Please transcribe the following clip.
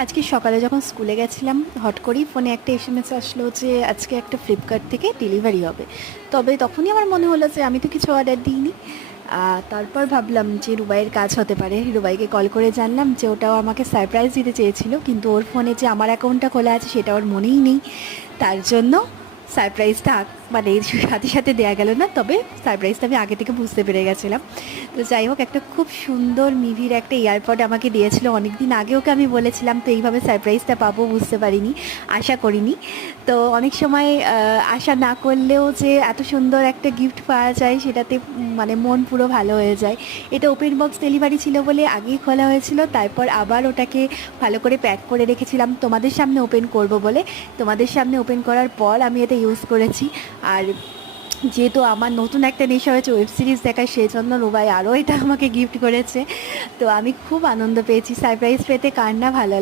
আজকে সকালে যখন স্কুলে গেছিলাম হট করেই ফোনে একটা এসএমএস আসলো যে আজকে একটা ফ্লিপকার্ট থেকে ডেলিভারি হবে। তবে তখনই আমার মনে হলো যে আমি তো কিছু অর্ডার দিইনি। তারপর ভাবলাম যে রুবাইয়ের কাজ হতে পারে। রুবাইকে কল করে জানলাম যে ওটাও আমাকে সারপ্রাইজ দিতে চেয়েছিল, কিন্তু ওর ফোনে যে আমার অ্যাকাউন্টটা খোলা আছে সেটা ওর মনেই নেই। তার জন্য সারপ্রাইজটা মানে এর সাথে সাথে দেয়া গেল না, তবে সারপ্রাইজটা আমি আগে থেকে বুঝতে পেরে গেছিলাম। তো যাই হোক, একটা খুব সুন্দর মিভির একটা এয়ারপড আমাকে দিয়েছিল অনেক দিন আগে। ওকে আমি বলেছিলাম, তো এইভাবে সারপ্রাইজটা পাবো বুঝতে পারিনি, আশা করিনি। তো অনেক সময় আশা না করলেও যে এত সুন্দর একটা গিফট পাওয়া যায় সেটাতে মানে মন পুরো ভালো হয়ে যায়। এটা ওপেন বক্স ডেলিভারি ছিল বলে আগেই খোলা হয়েছিল, তারপর আবার ওটাকে ভালো করে প্যাক করে রেখেছিলাম তোমাদের সামনে ওপেন করব বলে। তোমাদের সামনে ওপেন করার পর আমি এটা ইউজ করেছি। আর যেহেতু আমার নতুন একটা নেশা হয়েছে ওয়েব সিরিজ দেখার, সেই জন্য রুবাই আরও এটা আমাকে গিফট করেছে। তো আমি খুব আনন্দ পেয়েছি। সারপ্রাইজ পেতে কার না ভালো লাগে।